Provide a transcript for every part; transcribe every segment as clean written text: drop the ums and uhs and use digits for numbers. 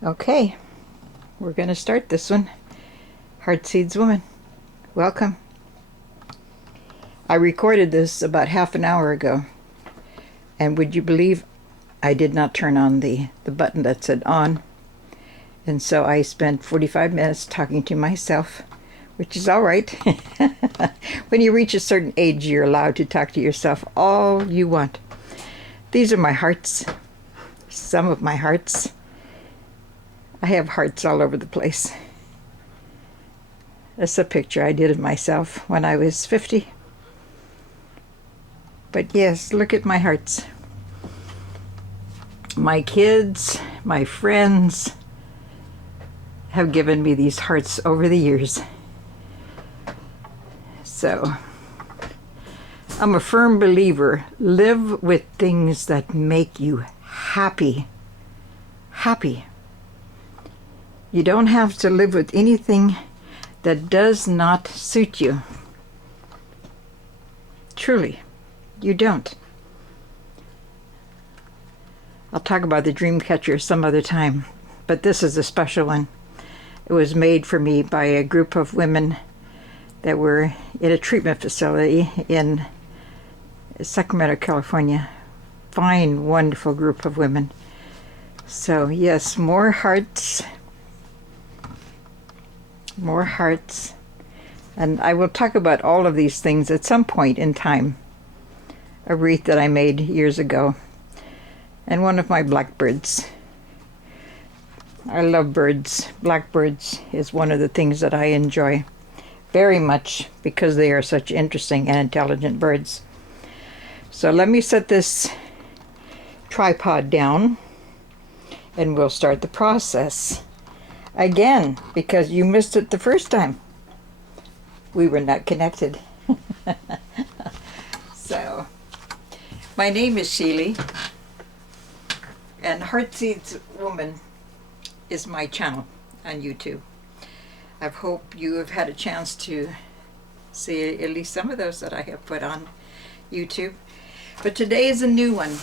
Okay, we're going to start this one. Heartseeds Woman, welcome. I recorded this about half an hour ago, and would you believe I did not turn on the button that said on, and so I spent 45 minutes talking to myself, which is all right. When you reach a certain age, you're allowed to talk to yourself all you want. These are my hearts, some of my hearts. I have hearts all over the place. That's a picture I did of myself when I was 50. But yes, look at my hearts. My kids, my friends have given me these hearts over the years. So, I'm a firm believer. Live with things that make you happy. Happy. You don't have to live with anything that does not suit you. Truly, you don't. I'll talk about the dream catcher some other time, but this is a special one. It was made for me by a group of women that were in a treatment facility in Sacramento, California. Fine, wonderful group of women. So yes, more hearts. More hearts. And I will talk about all of these things at some point in time. A wreath that I made years ago. And one of my blackbirds. I love birds. Blackbirds is one of the things that I enjoy very much because they are such interesting and intelligent birds. So let me set this tripod down and we'll start the process. Again, because you missed it the first time. We were not connected. So, my name is Sheely, and Heartseeds Woman is my channel on YouTube. I hope you have had a chance to see at least some of those that I have put on YouTube. But today is a new one.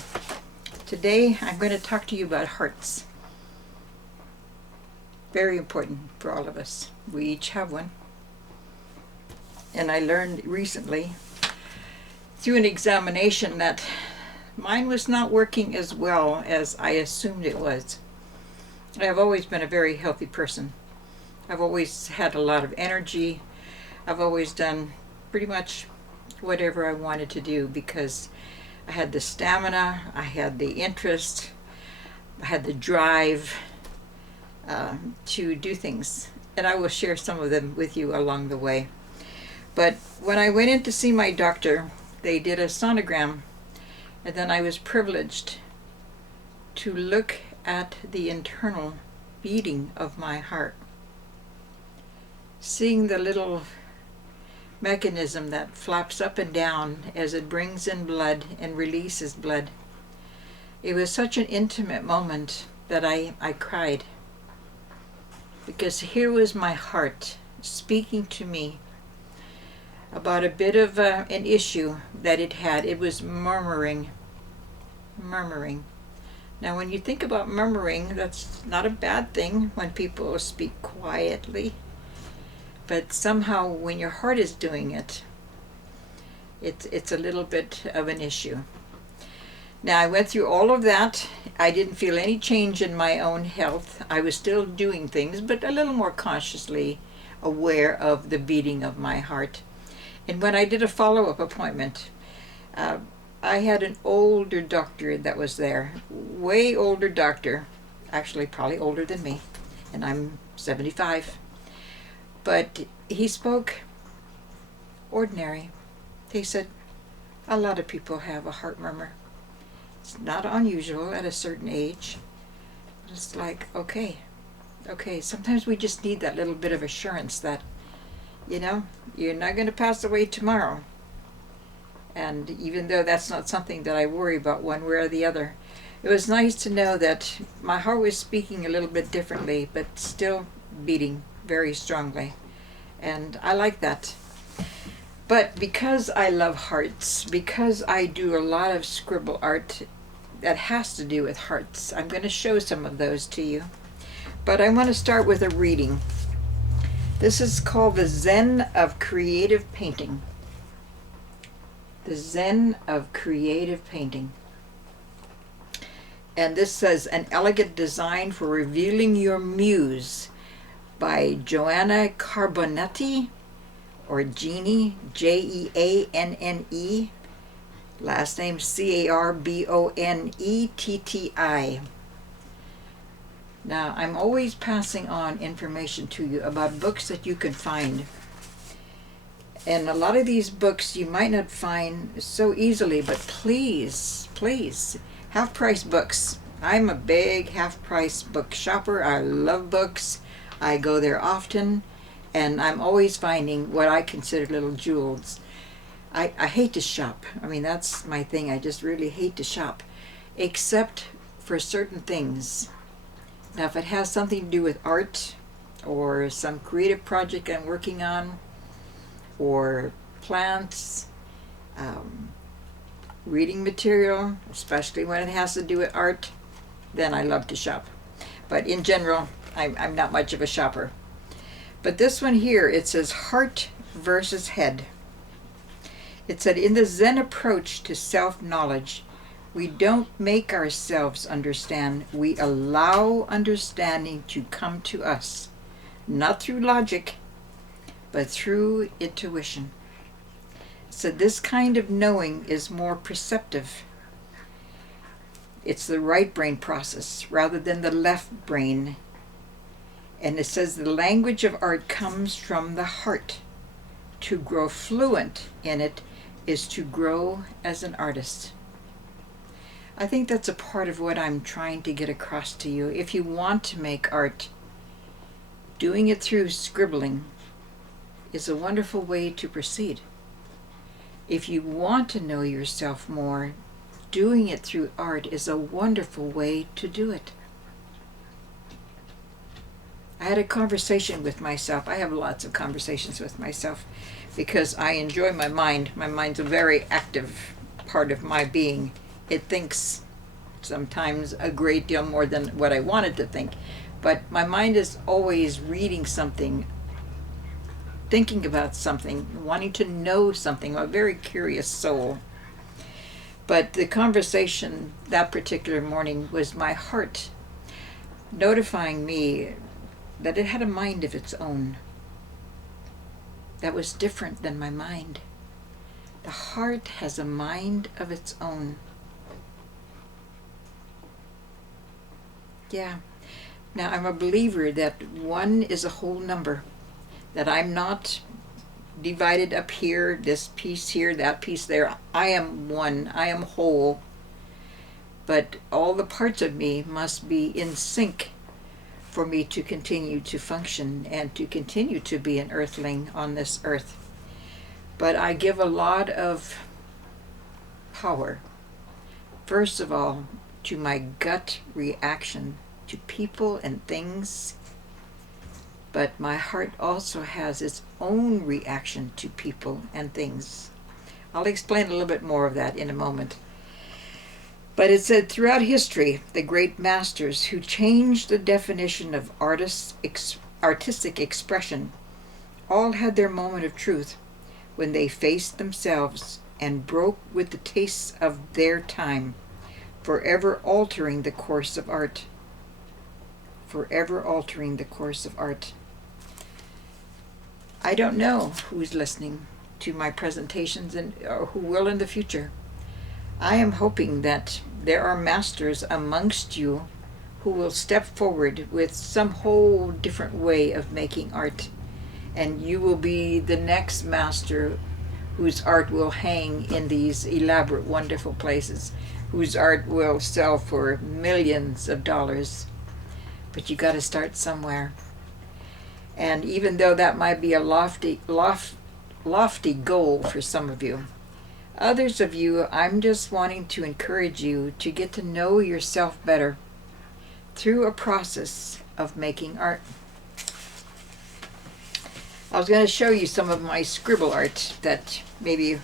Today I'm going to talk to you about hearts. Very important for all of us. We each have one. And I learned recently through an examination that mine was not working as well as I assumed it was. I have always been a very healthy person. I've always had a lot of energy. I've always done pretty much whatever I wanted to do because I had the stamina, I had the interest, I had the drive to do things. And I will share some of them with you along the way. But when I went in to see my doctor, they did a sonogram, and then I was privileged to look at the internal beating of my heart. Seeing the little mechanism that flaps up and down as it brings in blood and releases blood. It was such an intimate moment that I cried. Because here was my heart speaking to me about a bit of an issue that it had. It was murmuring. Murmuring. Now when you think about murmuring, that's not a bad thing when people speak quietly. But somehow when your heart is doing it, it's a little bit of an issue. Now I went through all of that. I didn't feel any change in my own health. I was still doing things, but a little more consciously aware of the beating of my heart. And when I did a follow-up appointment, I had an older doctor that was there, way older doctor, actually probably older than me, and I'm 75. But he spoke ordinary. He said, a lot of people have a heart murmur. It's not unusual at a certain age. It's like, okay, sometimes we just need that little bit of assurance that, you know, you're not going to pass away tomorrow. And even though that's not something that I worry about one way or the other, it was nice to know that my heart was speaking a little bit differently, but still beating very strongly. And I like that. But because I love hearts, because I do a lot of scribble art that has to do with hearts, I'm going to show some of those to you. But I want to start with a reading. This is called The Zen of Creative Painting. The Zen of Creative Painting. And this says, An Elegant Design for Revealing Your Muse by Joanna Carbonetti, or Jeannie, Jeanne, last name Carbonetti. Now, I'm always passing on information to you about books that you can find. And a lot of these books you might not find so easily, but please, half-price books. I'm a big half-price book shopper. I love books. I go there often, and I'm always finding what I consider little jewels. I hate to shop. I mean, that's my thing. I just really hate to shop, except for certain things. Now, if it has something to do with art or some creative project I'm working on, or plants, reading material, especially when it has to do with art, then I love to shop. But in general, I'm not much of a shopper. But this one here, it says heart versus head. It said, in the Zen approach to self-knowledge, we don't make ourselves understand. We allow understanding to come to us, not through logic, but through intuition. So this kind of knowing is more perceptive. It's the right brain process rather than the left brain. And it says the language of art comes from the heart. To grow fluent in it is to grow as an artist. I think that's a part of what I'm trying to get across to you. If you want to make art, doing it through scribbling is a wonderful way to proceed. If you want to know yourself more, doing it through art is a wonderful way to do it. I had a conversation with myself. I have lots of conversations with myself because I enjoy my mind. My mind's a very active part of my being. It thinks sometimes a great deal more than what I wanted to think. But my mind is always reading something, thinking about something, wanting to know something. I'm a very curious soul. But the conversation that particular morning was my heart notifying me that it had a mind of its own that was different than my mind. The heart has a mind of its own. Yeah. Now, I'm a believer that one is a whole number, that I'm not divided up here, this piece here, that piece there. I am one. I am whole. But all the parts of me must be in sync for me to continue to function and to continue to be an earthling on this earth. But I give a lot of power, first of all, to my gut reaction to people and things, but my heart also has its own reaction to people and things. I'll explain a little bit more of that in a moment. But it said throughout history, the great masters who changed the definition of artistic expression all had their moment of truth when they faced themselves and broke with the tastes of their time, forever altering the course of art. Forever altering the course of art. I don't know who's listening to my presentations or who will in the future. I am hoping that there are masters amongst you who will step forward with some whole different way of making art, and you will be the next master whose art will hang in these elaborate, wonderful places, whose art will sell for millions of dollars. But you got to start somewhere. And even though that might be a lofty goal for some of you, others of you, I'm just wanting to encourage you to get to know yourself better through a process of making art. I was going to show you some of my scribble art that maybe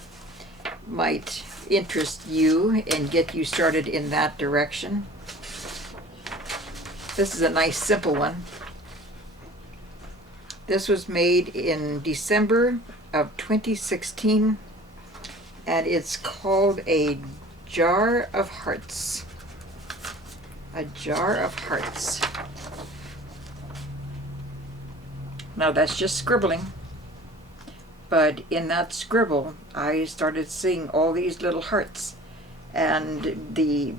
might interest you and get you started in that direction. This is a nice simple one. This was made in December of 2016, and it's called a jar of hearts. A jar of hearts. Now that's just scribbling, but in that scribble I started seeing all these little hearts, and the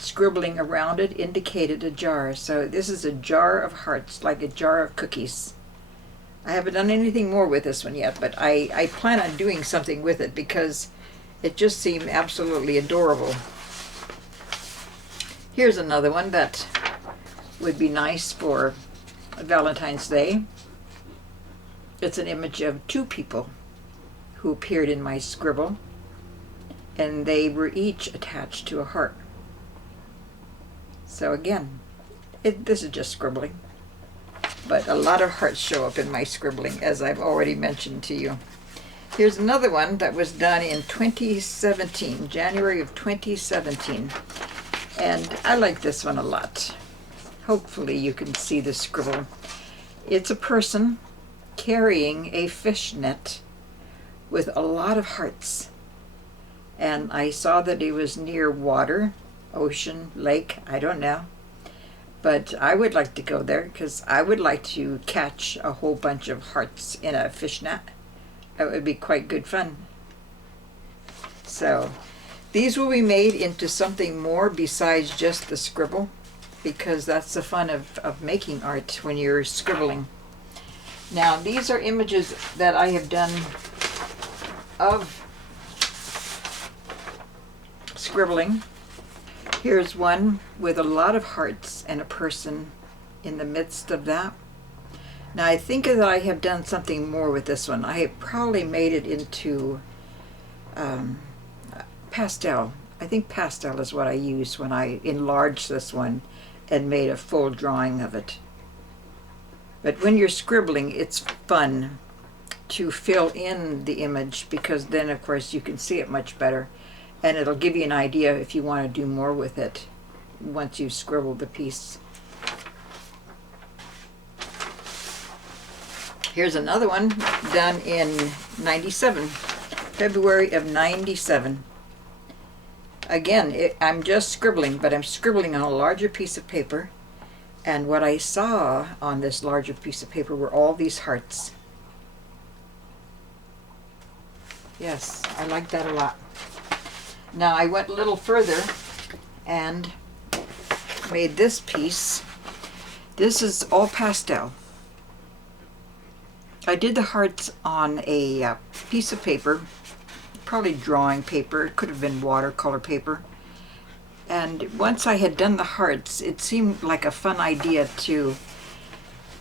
scribbling around it indicated a jar. So this is a jar of hearts, like a jar of cookies. I haven't done anything more with this one yet, but I plan on doing something with it because it just seemed absolutely adorable. Here's another one that would be nice for Valentine's Day. It's an image of two people who appeared in my scribble, and they were each attached to a heart. So again, this is just scribbling, but a lot of hearts show up in my scribbling, as I've already mentioned to you. Here's another one that was done in 2017, January of 2017, and I like this one a lot. Hopefully you can see the scribble. It's a person carrying a fish net with a lot of hearts, and I saw that it was near water, ocean, lake, I don't know, but I would like to go there because I would like to catch a whole bunch of hearts in a fish net. That would be quite good fun. So these will be made into something more besides just the scribble, because that's the fun of making art when you're scribbling. Now these are images that I have done of scribbling. Here's one with a lot of hearts and a person in the midst of that. Now I think that I have done something more with this one. I have probably made it into pastel. I think pastel is what I used when I enlarged this one and made a full drawing of it. But when you're scribbling, it's fun to fill in the image, because then of course you can see it much better, and it'll give you an idea if you want to do more with it once you've scribbled the piece. Here's another one done in 97, February of 97. Again, I'm just scribbling, but I'm scribbling on a larger piece of paper, and what I saw on this larger piece of paper were all these hearts. Yes, I like that a lot. Now I went a little further and made this piece. This is all pastel. I did the hearts on a piece of paper, probably drawing paper, it could have been watercolor paper. And once I had done the hearts, it seemed like a fun idea to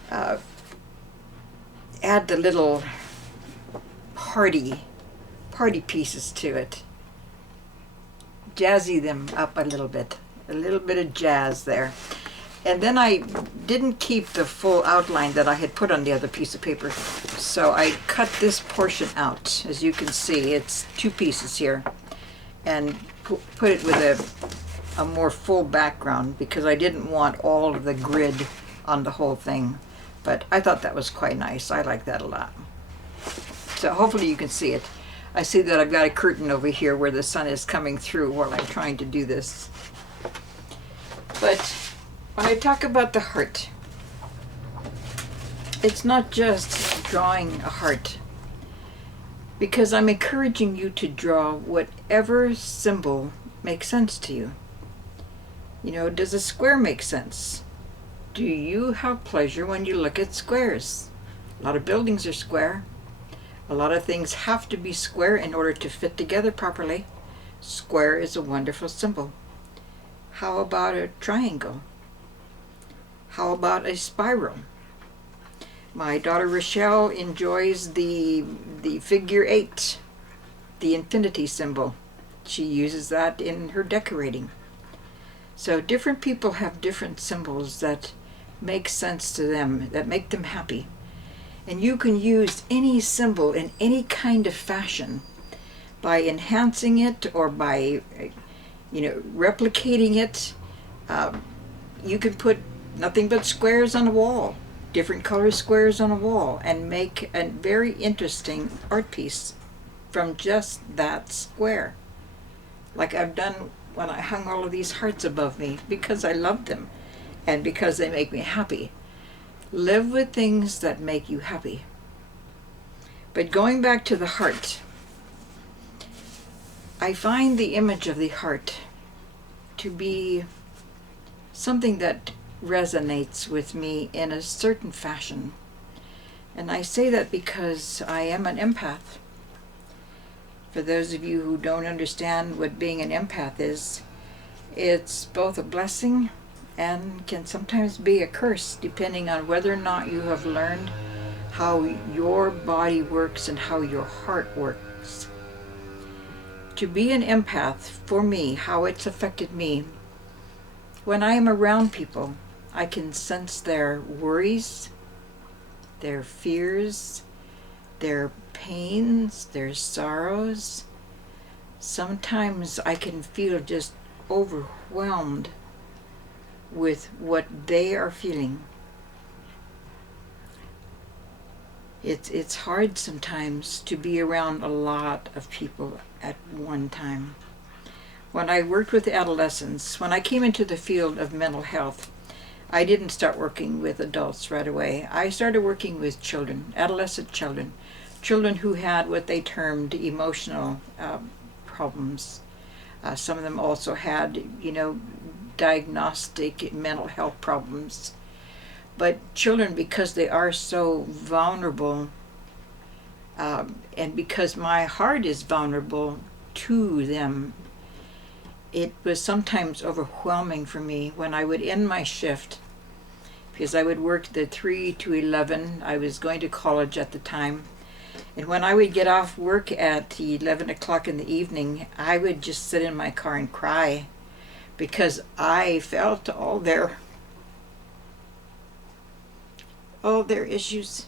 add the little party pieces to it. Jazzy them up a little bit of jazz there. And then I didn't keep the full outline that I had put on the other piece of paper, so I cut this portion out. As you can see, it's two pieces here, and put it with a more full background, because I didn't want all of the grid on the whole thing. But I thought that was quite nice. I like that a lot. So hopefully you can see it. I see that I've got a curtain over here where the sun is coming through while I'm trying to do this. But when I talk about the heart, it's not just drawing a heart, because I'm encouraging you to draw whatever symbol makes sense to you. You know, does a square make sense? Do you have pleasure when you look at squares? A lot of buildings are square. A lot of things have to be square in order to fit together properly. Square is a wonderful symbol. How about a triangle? How about a spiral? My daughter Rochelle enjoys the figure 8, the infinity symbol. She uses that in her decorating. So different people have different symbols that make sense to them, that make them happy. And you can use any symbol in any kind of fashion by enhancing it or by, replicating it. you can put nothing but squares on a wall, different color squares on a wall, and make a very interesting art piece from just that square. Like I've done when I hung all of these hearts above me because I love them and because they make me happy. Live with things that make you happy. But going back to the heart, I find the image of the heart to be something that resonates with me in a certain fashion. And I say that because I am an empath. For those of you who don't understand what being an empath is, it's both a blessing and can sometimes be a curse, depending on whether or not you have learned how your body works and how your heart works. To be an empath, for me, how it's affected me, when I am around people, I can sense their worries, their fears, their pains, their sorrows. Sometimes I can feel just overwhelmed with what they are feeling. It's hard sometimes to be around a lot of people at one time. When I worked with adolescents, when I came into the field of mental health, I didn't start working with adults right away. I started working with children, adolescent children, children who had what they termed emotional problems. Some of them also had, diagnostic mental health problems. But children, because they are so vulnerable, and because my heart is vulnerable to them, it was sometimes overwhelming for me when I would end my shift, because I would work the 3 to 11. I was going to college at the time. And when I would get off work at 11 o'clock in the evening, I would just sit in my car and cry because I felt all their issues.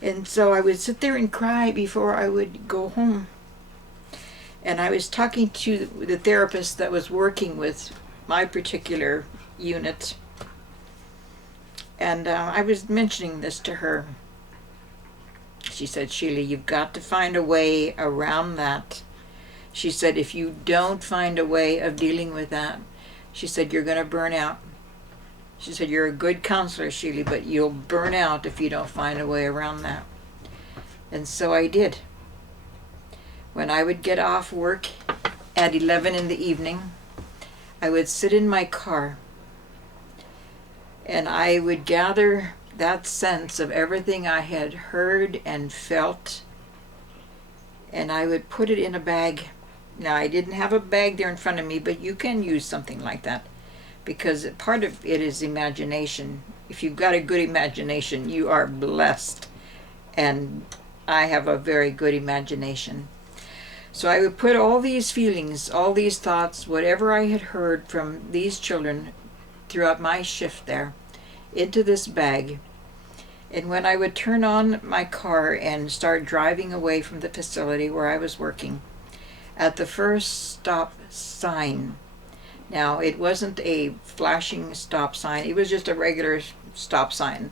And so I would sit there and cry before I would go home. And I was talking to the therapist that was working with my particular unit. And I was mentioning this to her. She said, "Sheila, you've got to find a way around that." She said, "If you don't find a way of dealing with that," she said, "you're going to burn out." She said, "You're a good counselor, Sheila, but you'll burn out if you don't find a way around that." And so I did. When I would get off work at 11 in the evening, I would sit in my car and I would gather that sense of everything I had heard and felt, and I would put it in a bag. Now, I didn't have a bag there in front of me, but you can use something like that, because part of it is imagination. If you've got a good imagination, you are blessed, and I have a very good imagination. So I would put all these feelings, all these thoughts, whatever I had heard from these children throughout my shift there, into this bag. And when I would turn on my car and start driving away from the facility where I was working, at the first stop sign, now it wasn't a flashing stop sign, it was just a regular stop sign.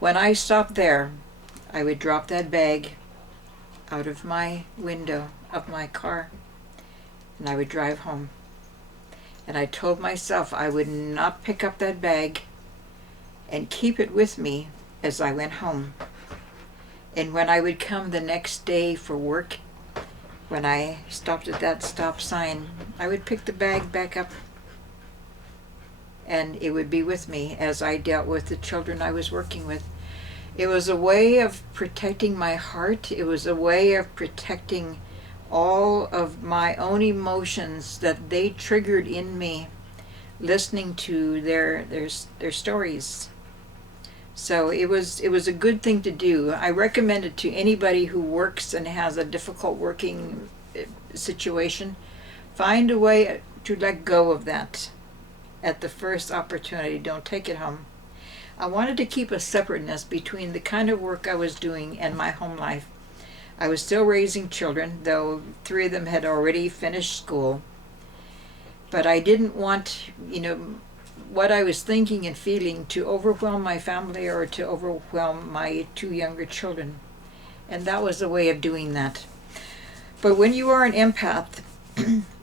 When I stopped there, I would drop that bag out of my window of my car and I would drive home. And I told myself I would not pick up that bag and keep it with me as I went home. And when I would come the next day for work, when I stopped at that stop sign, I would pick the bag back up and it would be with me as I dealt with the children I was working with. It was a way of protecting my heart. It was a way of protecting all of my own emotions that they triggered in me, listening to their stories. So it was a good thing to do. I recommend it to anybody who works and has a difficult working situation. Find a way to let go of that at the first opportunity. Don't take it home. I wanted to keep a separateness between the kind of work I was doing and my home life. I was still raising children, though 3 of them had already finished school. But I didn't want, what I was thinking and feeling to overwhelm my family or to overwhelm my two younger children. And that was a way of doing that. But when you are an empath,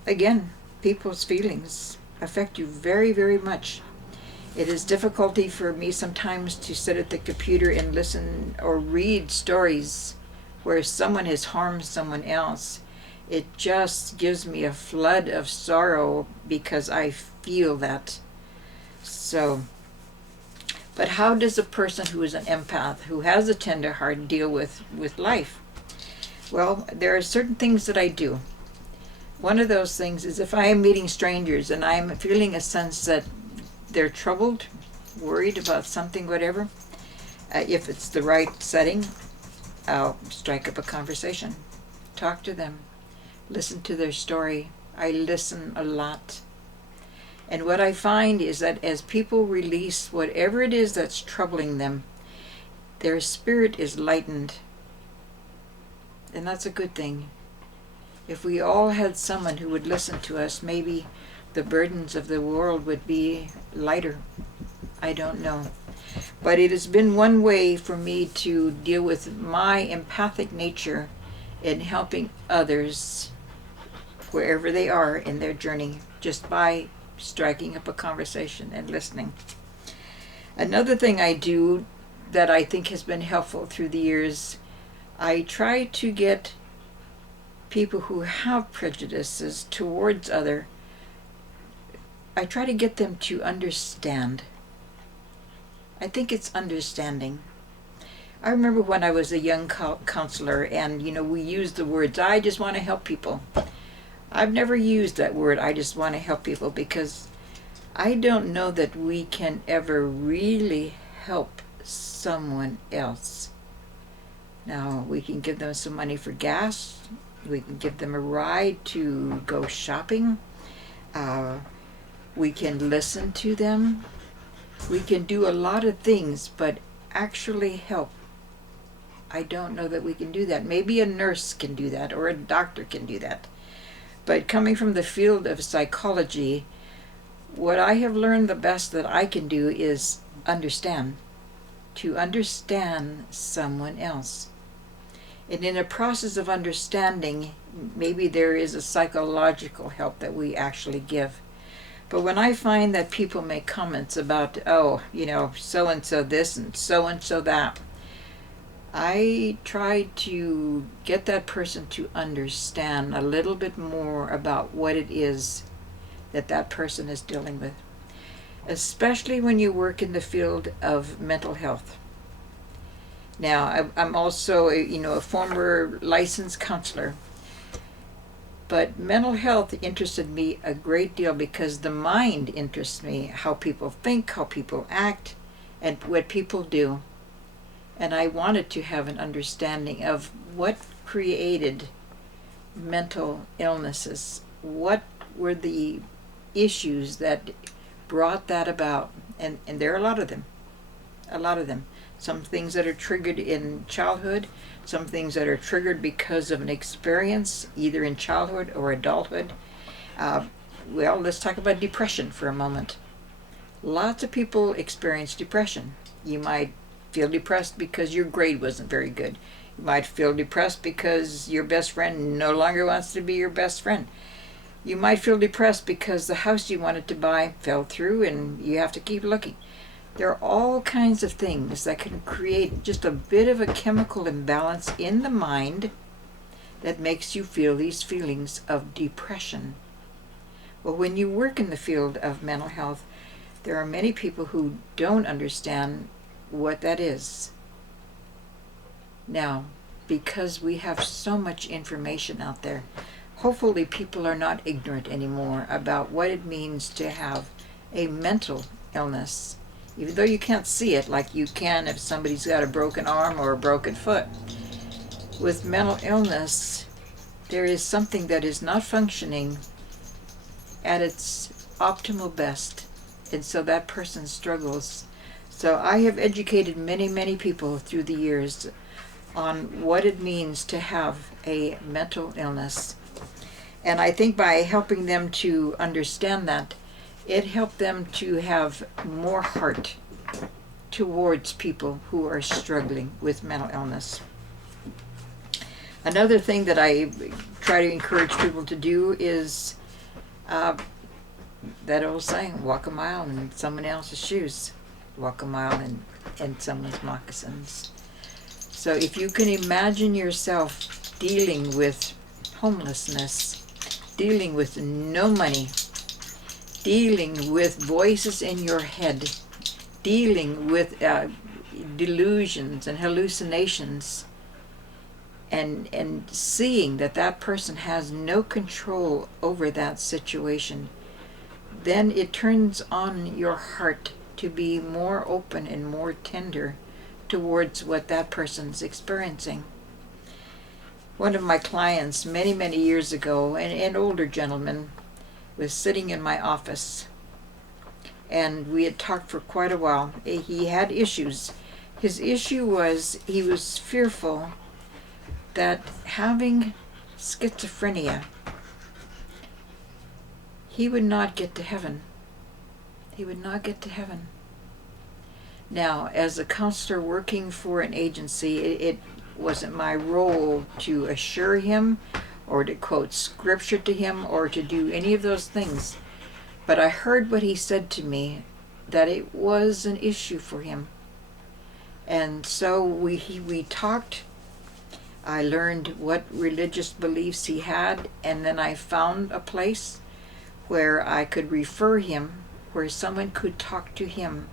again, people's feelings affect you very, very much. It is difficulty for me sometimes to sit at the computer and listen or read stories where someone has harmed someone else. It just gives me a flood of sorrow because I feel that. So, but how does a person who is an empath, who has a tender heart, deal with life? Well, there are certain things that I do. One of those things is if I am meeting strangers and I'm feeling a sense that they're troubled, worried about something, whatever, if it's the right setting, I'll strike up a conversation, talk to them, listen to their story. I listen a lot. And what I find is that as people release whatever it is that's troubling them, their spirit is lightened. And that's a good thing. If we all had someone who would listen to us, maybe the burdens of the world would be lighter. I don't know. But it has been one way for me to deal with my empathic nature in helping others wherever they are in their journey, just by striking up a conversation and listening. Another thing I do that I think has been helpful through the years, I try to get people who have prejudices towards other, I try to get them to understand. I think it's understanding. I remember when I was a young counselor and, we used the words, I just want to help people. I've never used that word, I just want to help people, because I don't know that we can ever really help someone else. Now, we can give them some money for gas. We can give them a ride to go shopping. We can listen to them. We can do a lot of things, but actually help, I don't know that we can do that. Maybe a nurse can do that, or a doctor can do that. But coming from the field of psychology, what I have learned the best that I can do is understand. To understand someone else. And in a process of understanding, maybe there is a psychological help that we actually give. But when I find that people make comments about, so-and-so this and so that, I try to get that person to understand a little bit more about what it is that that person is dealing with. Especially when you work in the field of mental health. Now, I'm also a former licensed counselor. But mental health interested me a great deal because the mind interests me, how people think, how people act, and what people do. And I wanted to have an understanding of what created mental illnesses. What were the issues that brought that about? And there are a lot of them. A lot of them. Some things that are triggered in childhood, some things that are triggered because of an experience, either in childhood or adulthood. Let's talk about depression for a moment. Lots of people experience depression. You might feel depressed because your grade wasn't very good. You might feel depressed because your best friend no longer wants to be your best friend. You might feel depressed because the house you wanted to buy fell through and you have to keep looking. There are all kinds of things that can create just a bit of a chemical imbalance in the mind that makes you feel these feelings of depression. Well, when you work in the field of mental health, there are many people who don't understand what that is. Now, because we have so much information out there, hopefully people are not ignorant anymore about what it means to have a mental illness. Even though you can't see it like you can if somebody's got a broken arm or a broken foot. With mental illness, there is something that is not functioning at its optimal best, and so that person struggles. So I have educated many, many people through the years on what it means to have a mental illness. And I think by helping them to understand that, it helped them to have more heart towards people who are struggling with mental illness. Another thing that I try to encourage people to do is that old saying, walk a mile in someone else's shoes, walk a mile in someone's moccasins. So if you can imagine yourself dealing with homelessness, dealing with no money, dealing with voices in your head, dealing with delusions and hallucinations, and seeing that that person has no control over that situation, then it turns on your heart to be more open and more tender towards what that person's experiencing. One of my clients many, many years ago, an older gentleman, was sitting in my office, and we had talked for quite a while. He had issues. His issue was he was fearful that having schizophrenia, he would not get to heaven. He would not get to heaven. Now, as a counselor working for an agency, it wasn't my role to assure him or to quote scripture to him or to do any of those things. But I heard what he said to me, that it was an issue for him. And so we talked. I learned what religious beliefs he had, and then I found a place where I could refer him, where someone could talk to him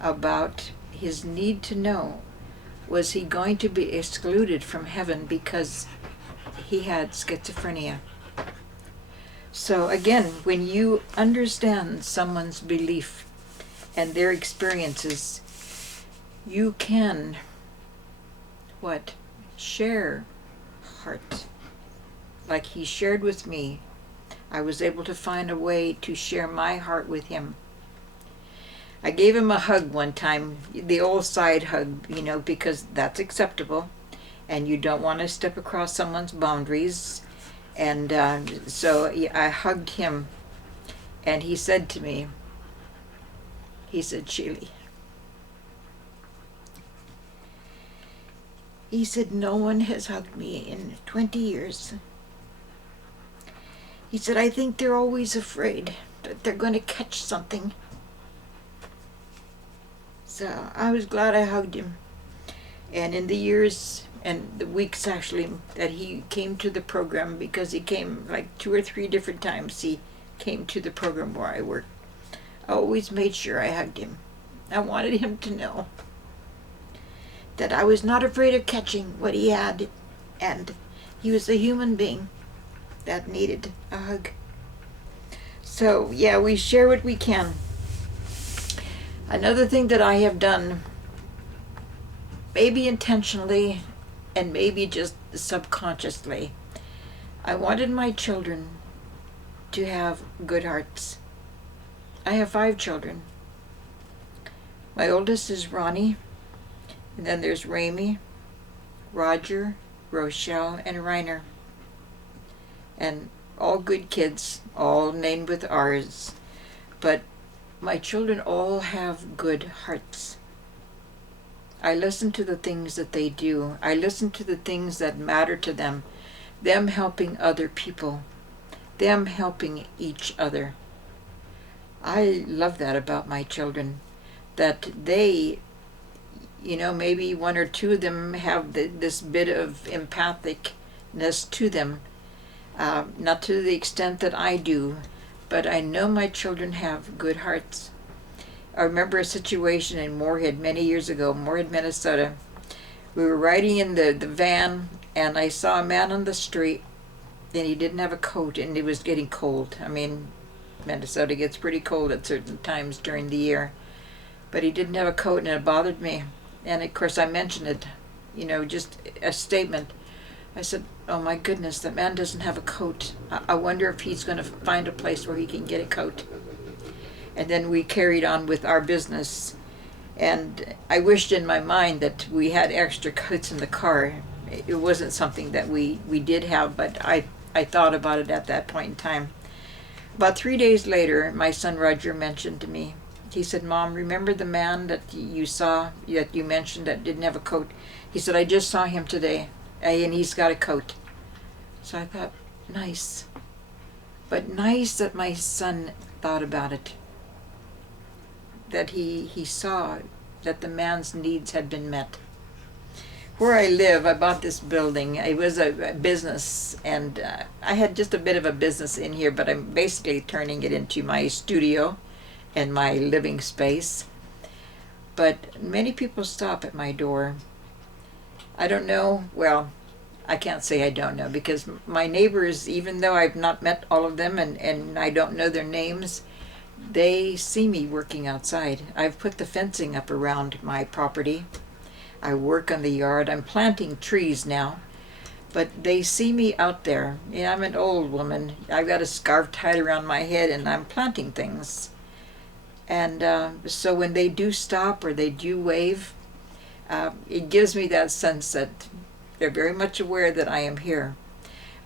about his need to know, was he going to be excluded from heaven because he had schizophrenia. So again, when you understand someone's belief and their experiences, you can share heart. Like he shared with me, I was able to find a way to share my heart with him. I gave him a hug one time, the old side hug, because that's acceptable, and you don't want to step across someone's boundaries. And so I hugged him, and he said to me, he said, "Sheila," he said, "no one has hugged me in 20 years. He said, I think they're always afraid that they're going to catch something." So I was glad I hugged him. And in the years and the weeks actually that he came to the program, because he came like 2 or 3 different times, he came to the program where I worked, I always made sure I hugged him. I wanted him to know that I was not afraid of catching what he had, and he was a human being that needed a hug. So yeah, we share what we can. Another thing that I have done, maybe intentionally and maybe just subconsciously, I wanted my children to have good hearts. I have 5 children. My oldest is Ronnie, and then there's Ramey, Roger, Rochelle, and Reiner. And all good kids, all named with R's. But my children all have good hearts. I listen to the things that they do. I listen to the things that matter to them. Them helping other people. Them helping each other. I love that about my children. That they, maybe 1 or 2 of them have this bit of empathicness to them. Not to the extent that I do, but I know my children have good hearts. I remember a situation in Moorhead many years ago, Moorhead, Minnesota. We were riding in the van, and I saw a man on the street, and he didn't have a coat, and it was getting cold. I mean, Minnesota gets pretty cold at certain times during the year. But he didn't have a coat, and it bothered me. And of course I mentioned it, just a statement. I said, oh my goodness, that man doesn't have a coat. I wonder if he's going to find a place where he can get a coat. And then we carried on with our business. And I wished in my mind that we had extra coats in the car. It wasn't something that we did have, but I I thought about it at that point in time. About 3 days later, my son Roger mentioned to me, he said, Mom, remember the man that you saw, that you mentioned that didn't have a coat? He said, I just saw him today, and he's got a coat. So I thought, nice. But nice that my son thought about it. That he saw that the man's needs had been met. Where I live, I bought this building. It was a business, and I had just a bit of a business in here, but I'm basically turning it into my studio and my living space. But many people stop at my door. I don't know, well, I can't say I don't know, because my neighbors, even though I've not met all of them and I don't know their names, they see me working outside. I've put the fencing up around my property. I work on the yard. I'm planting trees now. But they see me out there. Yeah, I'm an old woman. I've got a scarf tied around my head and I'm planting things. And so when they do stop or they do wave, it gives me that sense that they're very much aware that I am here.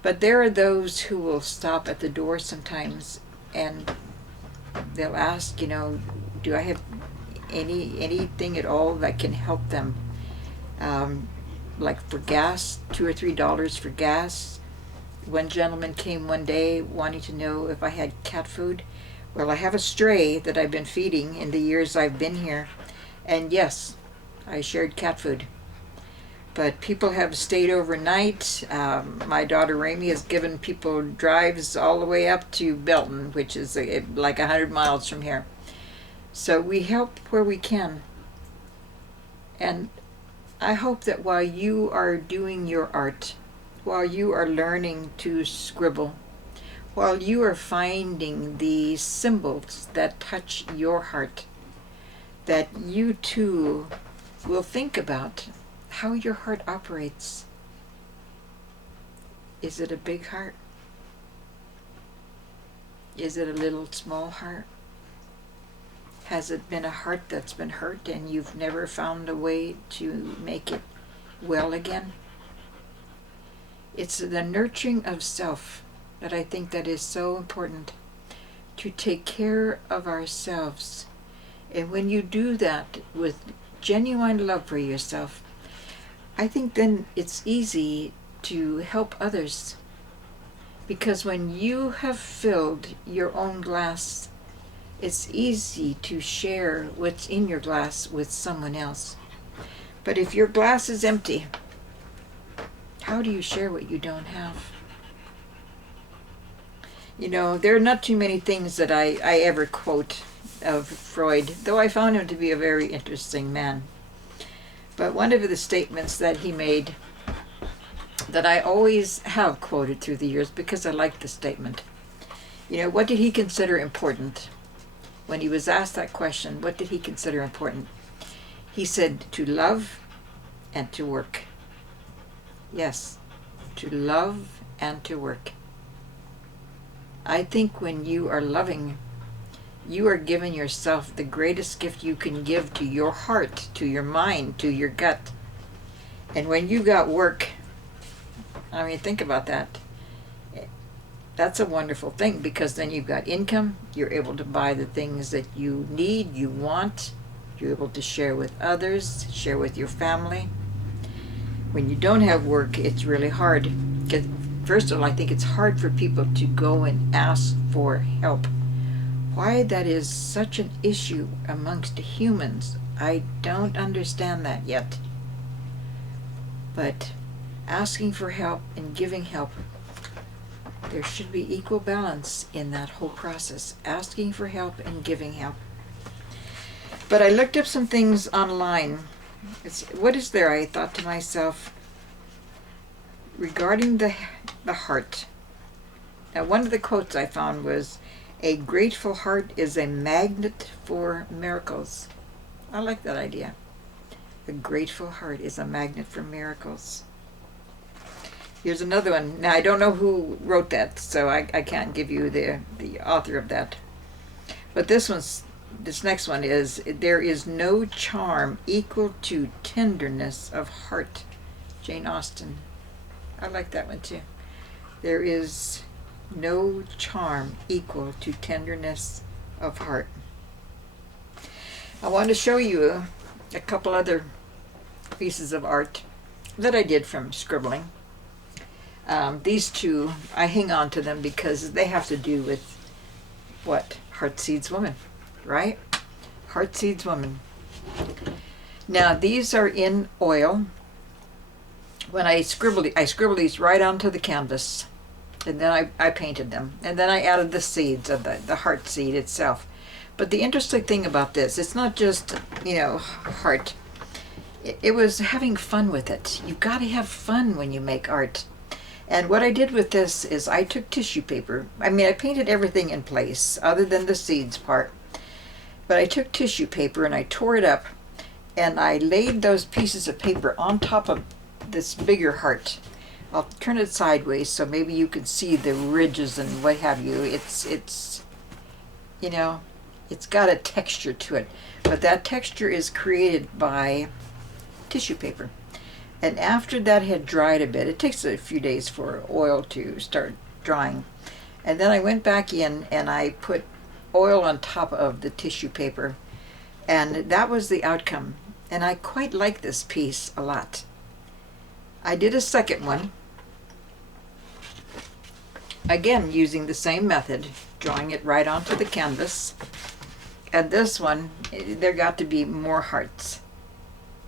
But there are those who will stop at the door sometimes and they'll ask, do I have anything at all that can help them? Like for gas, $2 or $3 for gas. One gentleman came one day wanting to know if I had cat food. Well, I have a stray that I've been feeding in the years I've been here. And yes, I shared cat food. But people have stayed overnight. My daughter Ramey has given people drives all the way up to Belton, which is like 100 miles from here. So we help where we can. And I hope that while you are doing your art, while you are learning to scribble, while you are finding the symbols that touch your heart, that you too will think about how your heart operates. Is it a big heart? Is it a little small heart? Has it been a heart that's been hurt and you've never found a way to make it well again? It's the nurturing of self that I think that is so important, to take care of ourselves. And when you do that with genuine love for yourself, I think then it's easy to help others. Because when you have filled your own glass, it's easy to share what's in your glass with someone else. But if your glass is empty, how do you share what you don't have? There are not too many things that I ever quote of Freud, though I found him to be a very interesting man. But one of the statements that he made that I always have quoted through the years because I like the statement. What did he consider important? When he was asked that question, what did he consider important? He said to love and to work. Yes, to love and to work. I think when you are loving, you are giving yourself the greatest gift you can give to your heart, to your mind, to your gut. And when you got work, think about that. That's a wonderful thing, because then you've got income, you're able to buy the things that you need, you want, you're able to share with others, share with your family. When you don't have work, it's really hard. Because first of all, I think it's hard for people to go and ask for help. Why that is such an issue amongst humans, I don't understand that yet. But asking for help and giving help, there should be equal balance in that whole process, asking for help and giving help. But I looked up some things online. What is there, I thought to myself, regarding the heart. Now, one of the quotes I found was, "A grateful heart is a magnet for miracles." I like that idea. A grateful heart is a magnet for miracles. Here's another one. Now, I don't know who wrote that, so I can't give you the author of that. But this next one is, "There is no charm equal to tenderness of heart." Jane Austen. I like that one too. There is no charm equal to tenderness of heart. I want to show you a couple other pieces of art that I did from scribbling. These two, I hang on to them because they have to do with what? Heartseeds Woman, right? Heartseeds Woman. Now these are in oil. When I scribbled these right onto the canvas, and then I painted them, and then I added the seeds of the heart seed itself. But the interesting thing about this, it's not just, heart. It was having fun with it. You've got to have fun when you make art. And what I did with this is I took tissue paper. I painted everything in place other than the seeds part. But I took tissue paper and I tore it up, and I laid those pieces of paper on top of this bigger heart. I'll turn it sideways so maybe you can see the ridges and what have you. It's got a texture to it, but that texture is created by tissue paper. And after that had dried a bit, it takes a few days for oil to start drying. And then I went back in and I put oil on top of the tissue paper, and that was the outcome. And I quite like this piece a lot. I did a second one, again using the same method, drawing it right onto the canvas. And this one, there got to be more hearts.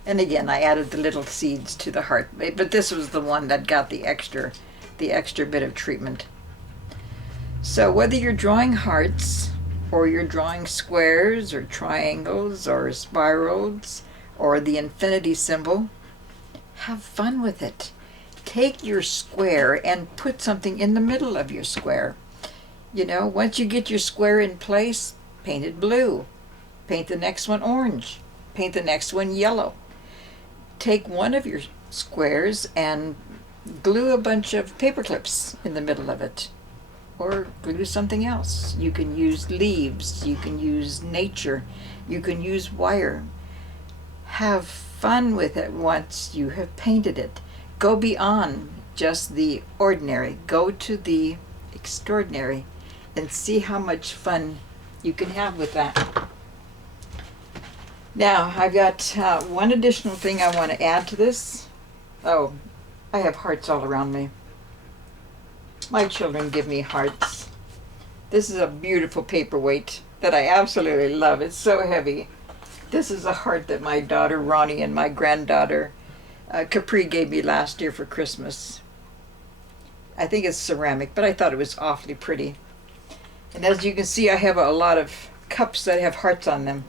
And again, I added the little seeds to the heart, but this was the one that got the extra bit of treatment. So whether you're drawing hearts, or you're drawing squares, or triangles, or spirals, or the infinity symbol, have fun with it. Take your square and put something in the middle of your square. Once you get your square in place, paint it blue. Paint the next one orange. Paint the next one yellow. Take one of your squares and glue a bunch of paper clips in the middle of it. Or glue something else. You can use leaves. You can use nature. You can use wire. Have fun with it once you have painted it. Go beyond just the ordinary. Go to the extraordinary and see how much fun you can have with that. Now, I've got one additional thing I want to add to this. Oh, I have hearts all around me. My children give me hearts. This is a beautiful paperweight that I absolutely love. It's so heavy. This is a heart that my daughter Ronnie and my granddaughter Capri gave me last year for Christmas. I think it's ceramic, but I thought it was awfully pretty. And as you can see, I have a lot of cups that have hearts on them.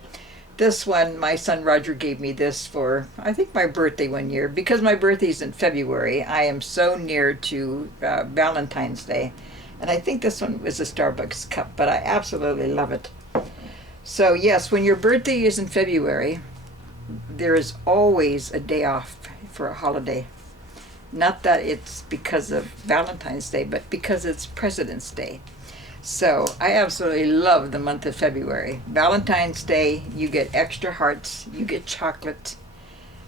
This one, my son Roger gave me this for, I think, my birthday one year. Because my birthday's in February, I am so near to Valentine's Day. And I think this one was a Starbucks cup, but I absolutely love it. So yes, when your birthday is in February, there is always a day off for a holiday. Not that it's because of Valentine's Day, but because it's President's Day. So I absolutely love the month of February. Valentine's Day, you get extra hearts, you get chocolate,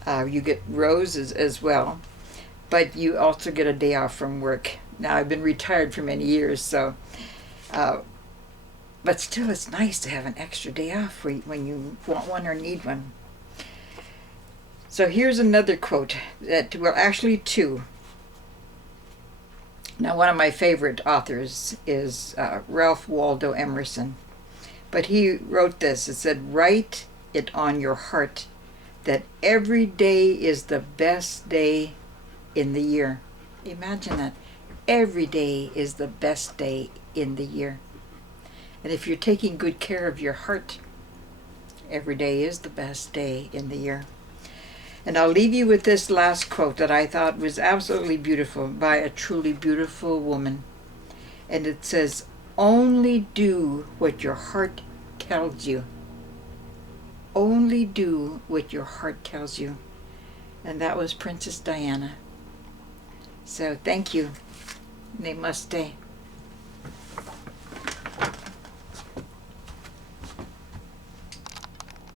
you get roses as well, but you also get a day off from work. Now, I've been retired for many years, so, but still it's nice to have an extra day off when you want one or need one. So here's another quote that, well, actually two. Now, one of my favorite authors is Ralph Waldo Emerson. But he wrote this. It said, "Write it on your heart that every day is the best day in the year." Imagine that. Every day is the best day in the year. And if you're taking good care of your heart, every day is the best day in the year. And I'll leave you with this last quote that I thought was absolutely beautiful by a truly beautiful woman. And it says, "Only do what your heart tells you." Only do what your heart tells you. And that was Princess Diana. So thank you. Namaste.